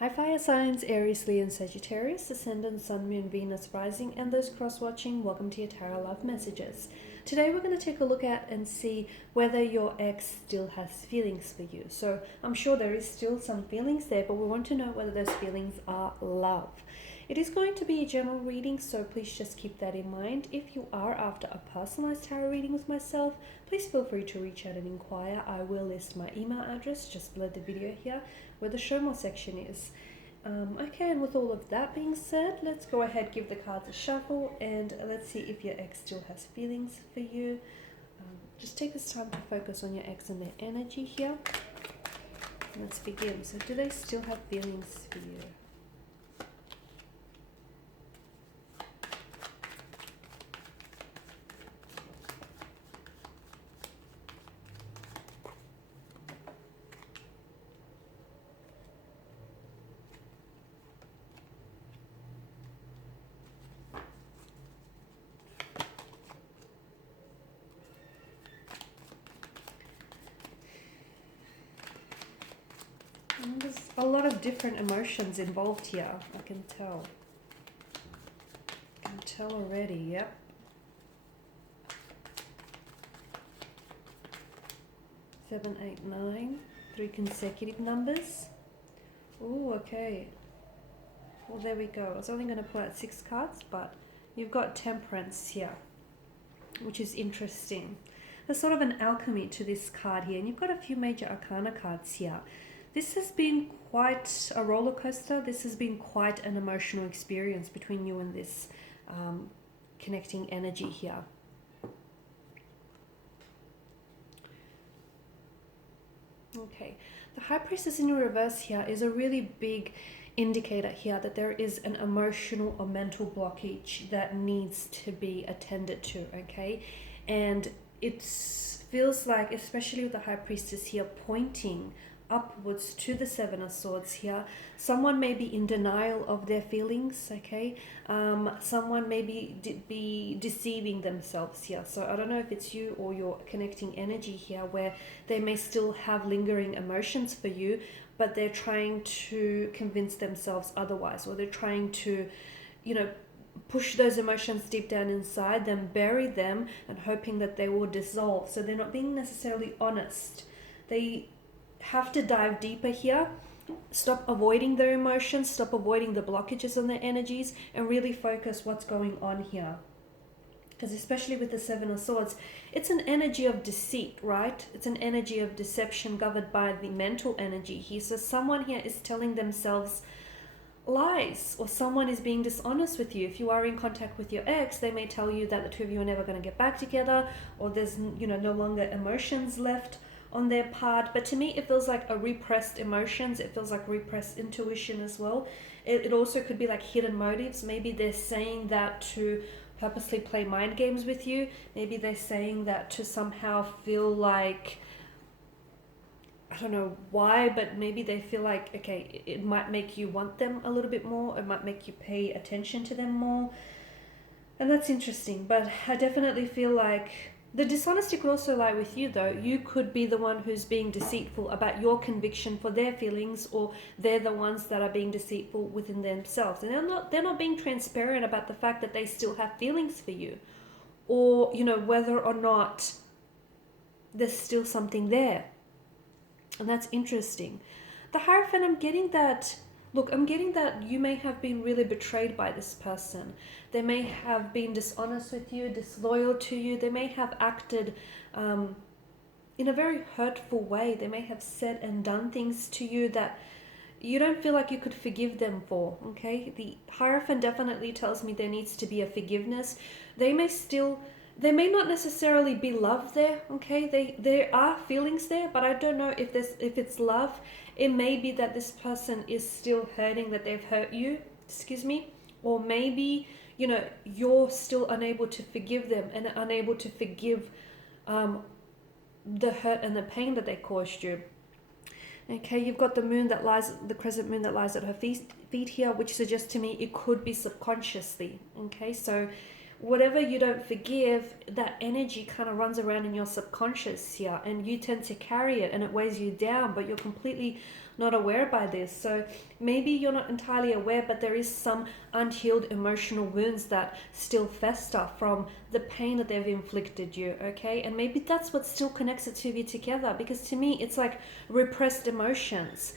Hi fire signs, Aries, Leo and Sagittarius, Ascendant, Sun, Moon, Venus, Rising, and those cross-watching, welcome to your Tarot Love Messages. Today we're going to take a look at and see whether your ex still has feelings for you. So I'm sure there is still some feelings there, but we want to know whether those feelings are love. It is going to be a general reading, so please just keep that in mind. If you are after a personalized tarot reading with myself, please feel free to reach out and inquire. I will list my email address just below the video here, where the show more section is. Okay, and with all of that being said, let's go ahead, give the cards a shuffle, and let's see if your ex still has feelings for you. Just take this time to focus on your ex and their energy here. Let's begin. So do they still have feelings for you? There's a lot of different emotions involved here, I can tell. I can tell already, yep. Seven, eight, nine, 3 consecutive numbers. Oh, okay. Well, there we go. I was only going to put out 6 cards, but you've got Temperance here, which is interesting. There's sort of an alchemy to this card here, and you've got a few major arcana cards here. This has been quite a roller coaster. This has been quite an emotional experience between you and this connecting energy here. Okay, the High Priestess in reverse here is a really big indicator here that there is an emotional or mental blockage that needs to be attended to, okay? And it feels like, especially with the High Priestess here pointing upwards to the Seven of Swords here, someone may be in denial of their feelings, okay? Someone may be deceiving themselves here. So I don't know if it's you or your connecting energy here, where they may still have lingering emotions for you, but they're trying to convince themselves otherwise, or they're trying to, push those emotions deep down inside them, bury them, and hoping that they will dissolve. So they're not being necessarily honest. They have to dive deeper here. Stop avoiding their emotions, stop avoiding the blockages on their energies, and really focus what's going on here. Because especially with the Seven of Swords, it's an energy of deceit, right? It's an energy of deception governed by the mental energy here. So someone here is telling themselves lies, or someone is being dishonest with you. If you are in contact with your ex, they may tell you that the two of you are never going to get back together, or there's no longer emotions left on their part. But to me, it feels like a repressed emotions. It feels like repressed intuition as well. It also could be like hidden motives. Maybe they're saying that to purposely play mind games with you. Maybe they're saying that to somehow feel like, I don't know why, but maybe they feel like, okay, it might make you want them a little bit more. It might make you pay attention to them more. And that's interesting. But I definitely feel like the dishonesty could also lie with you, though. You could be the one who's being deceitful about your conviction for their feelings, or they're the ones that are being deceitful within themselves. And they're not being transparent about the fact that they still have feelings for you, or, whether or not there's still something there. And that's interesting. The Hierophant, I'm getting that you may have been really betrayed by this person. They may have been dishonest with you, disloyal to you. They may have acted in a very hurtful way. They may have said and done things to you that you don't feel like you could forgive them for, okay? The Hierophant definitely tells me there needs to be a forgiveness. They may not necessarily be love there, okay? There are feelings there, but I don't know if it's love. It may be that this person is still hurting, that they've hurt you, or maybe, you're still unable to forgive them and unable to forgive the hurt and the pain that they caused you. Okay, you've got the crescent moon that lies at her feet here, which suggests to me it could be subconsciously. Okay, so whatever you don't forgive, that energy kind of runs around in your subconscious here, and you tend to carry it and it weighs you down, but you're completely not aware by this. So maybe you're not entirely aware, but there is some unhealed emotional wounds that still fester from the pain that they've inflicted you, okay? And maybe that's what still connects the two of you together, because to me it's like repressed emotions.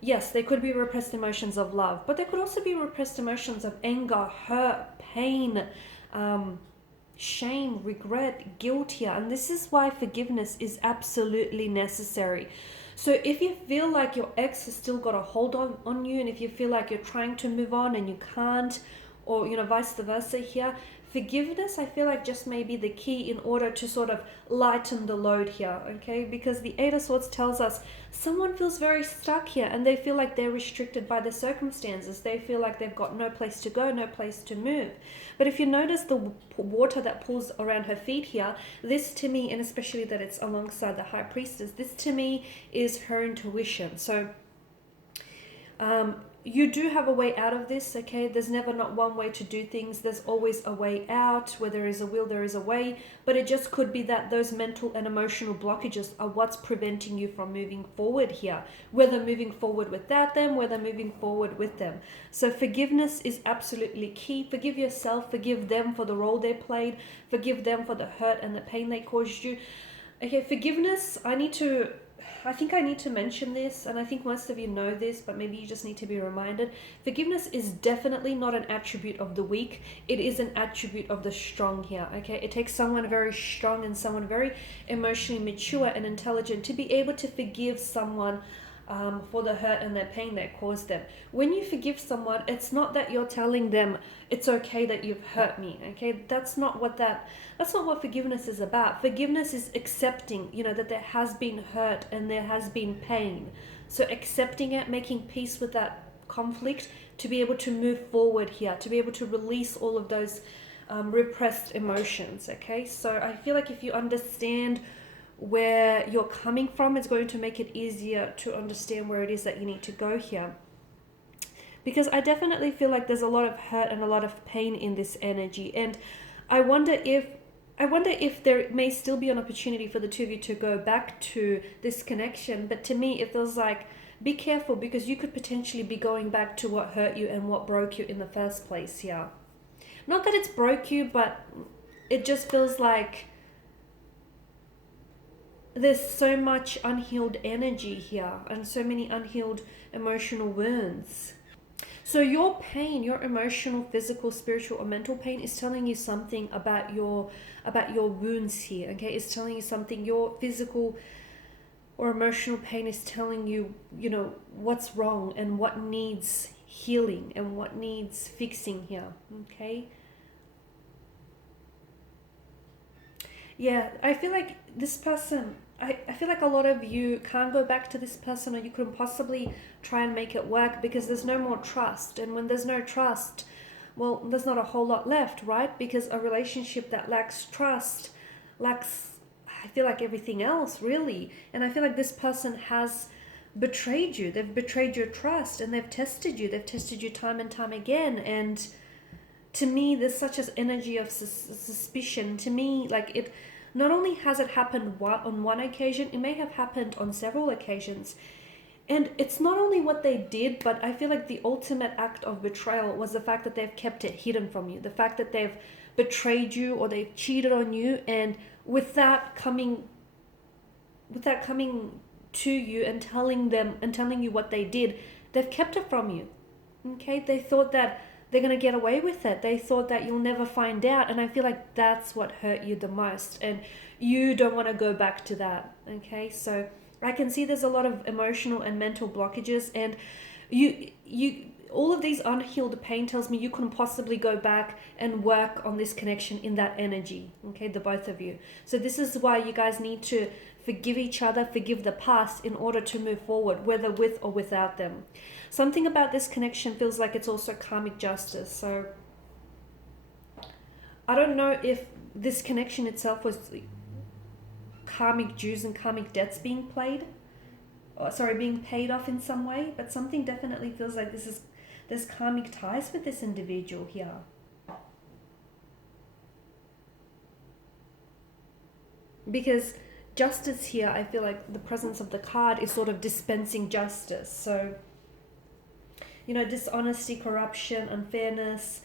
Yes, there could be repressed emotions of love, but there could also be repressed emotions of anger, hurt, pain, shame, regret, guilt here. And this is why forgiveness is absolutely necessary. So if you feel like your ex has still got a hold on you, and if you feel like you're trying to move on and you can't, or vice versa here, forgiveness, I feel like, just may be the key in order to sort of lighten the load here, okay? Because the Eight of Swords tells us someone feels very stuck here, and they feel like they're restricted by the circumstances. They feel like they've got no place to go, no place to move. But if you notice the water that pools around her feet here, this to me, and especially that it's alongside the High Priestess, this to me is her intuition. So you do have a way out of this, okay? There's never not one way to do things. There's always a way out. Where there is a will, there is a way. But it just could be that those mental and emotional blockages are what's preventing you from moving forward here. Whether moving forward without them, whether moving forward with them. So forgiveness is absolutely key. Forgive yourself. Forgive them for the role they played. Forgive them for the hurt and the pain they caused you. Okay, forgiveness, I think I need to mention this, and I think most of you know this, but maybe you just need to be reminded. Forgiveness is definitely not an attribute of the weak. It is an attribute of the strong here, okay? It takes someone very strong and someone very emotionally mature and intelligent to be able to forgive someone for the hurt and the pain that caused them. When you forgive someone, it's not that you're telling them it's okay that you've hurt me, okay? That's not what forgiveness is about. Forgiveness is accepting, that there has been hurt and there has been pain. So accepting it, making peace with that conflict, to be able to move forward here, to be able to release all of those repressed emotions, okay? So I feel like if you understand where you're coming from, it's going to make it easier to understand where it is that you need to go here. Because I definitely feel like there's a lot of hurt and a lot of pain in this energy, and I wonder if there may still be an opportunity for the two of you to go back to this connection. But to me, it feels like, be careful, because you could potentially be going back to what hurt you and what broke you in the first place here. Not that it's broke you, but it just feels like there's so much unhealed energy here and so many unhealed emotional wounds. So your pain, your emotional, physical, spiritual, or mental pain is telling you something about your wounds here, okay? It's telling you something. Your physical or emotional pain is telling you, what's wrong and what needs healing and what needs fixing here, okay? Yeah, I feel like this person, I feel like a lot of you can't go back to this person, or you couldn't possibly try and make it work, because there's no more trust. And when there's no trust, well, there's not a whole lot left, right? Because a relationship that lacks trust lacks, I feel like, everything else, really. And I feel like this person has betrayed you. They've betrayed your trust, and they've tested you. They've tested you time and time again. And to me, there's such an energy of suspicion. To me, like, it not only has it happened on one occasion, it may have happened on several occasions. And it's not only what they did, but I feel like the ultimate act of betrayal was the fact that they've kept it hidden from you. The fact that they've betrayed you, or they've cheated on you, and without coming to you and telling you what they did, they've kept it from you. Okay? They thought that they're going to get away with it. They thought that you'll never find out. And I feel like that's what hurt you the most. And you don't want to go back to that. Okay? So I can see there's a lot of emotional and mental blockages. And you all of these unhealed pain tells me you couldn't possibly go back and work on this connection in that energy. Okay? The both of you. So this is why you guys need to forgive each other, forgive the past, in order to move forward, whether with or without them. Something about this connection feels like it's also karmic justice. So I don't know if this connection itself was karmic dues and karmic debts being paid off in some way, but something definitely feels like there's karmic ties with this individual here. because justice here, I feel like the presence of the card is sort of dispensing justice. So, you know, dishonesty, corruption, unfairness,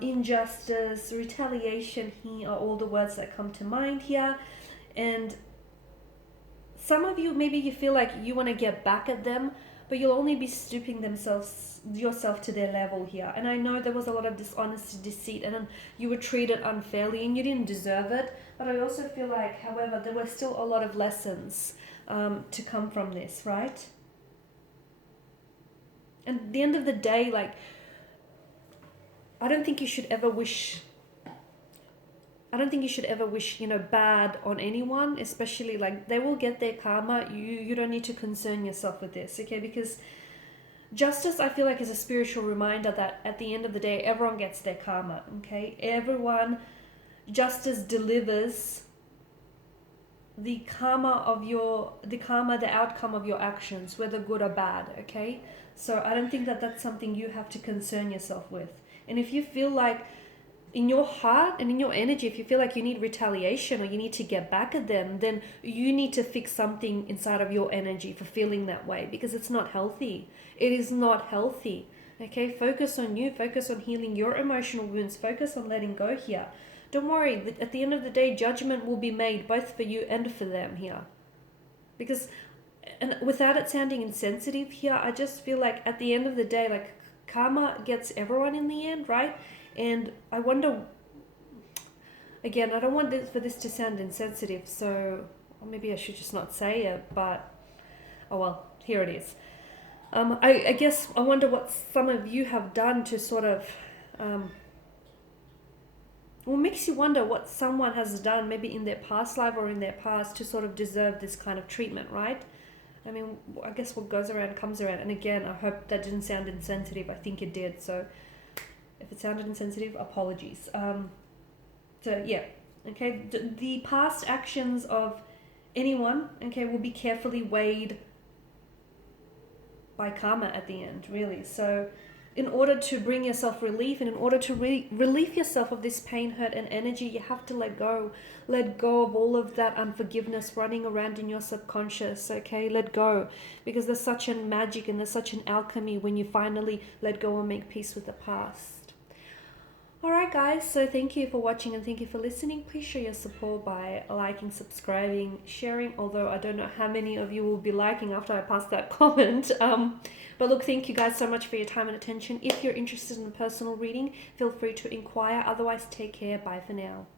injustice, retaliation here are all the words that come to mind here. And some of you, maybe you feel like you want to get back at them, but you'll only be stooping yourself to their level here. And I know there was a lot of dishonesty, deceit, and you were treated unfairly and you didn't deserve it. But I also feel like, however, there were still a lot of lessons to come from this, right? And at the end of the day, like, I don't think you should ever wish, you know, bad on anyone, especially like they will get their karma. You don't need to concern yourself with this, okay? Because justice, I feel like, is a spiritual reminder that at the end of the day, everyone gets their karma, okay? Justice delivers the outcome of your actions, whether good or bad, okay? So I don't think that that's something you have to concern yourself with. And if you feel like in your heart and in your energy, if you feel like you need retaliation or you need to get back at them, then you need to fix something inside of your energy for feeling that way, because it's not healthy. It is not healthy, okay? Focus on you, focus on healing your emotional wounds, focus on letting go here. Don't worry, at the end of the day, judgment will be made both for you and for them here. Because, and without it sounding insensitive here, I just feel like at the end of the day, like, karma gets everyone in the end, right? And I wonder, again, I don't want for this to sound insensitive, so maybe I should just not say it, but, oh well, here it is. I guess I wonder what some of you have done to sort of, makes you wonder what someone has done maybe in their past life or in their past to sort of deserve this kind of treatment, right? I mean, I guess what goes around comes around. And again, I hope that didn't sound insensitive. I think it did. So if it sounded insensitive, apologies. So yeah, okay. The past actions of anyone, okay, will be carefully weighed by karma at the end, really. So in order to bring yourself relief and in order to relieve yourself of this pain, hurt, and energy, you have to let go. Let go of all of that unforgiveness running around in your subconscious, okay? Let go. Because there's such a magic and there's such an alchemy when you finally let go and make peace with the past. Alright guys, so thank you for watching and thank you for listening. Please show your support by liking, subscribing, sharing, although I don't know how many of you will be liking after I pass that comment. But look, thank you guys so much for your time and attention. If you're interested in a personal reading, feel free to inquire. Otherwise, take care. Bye for now.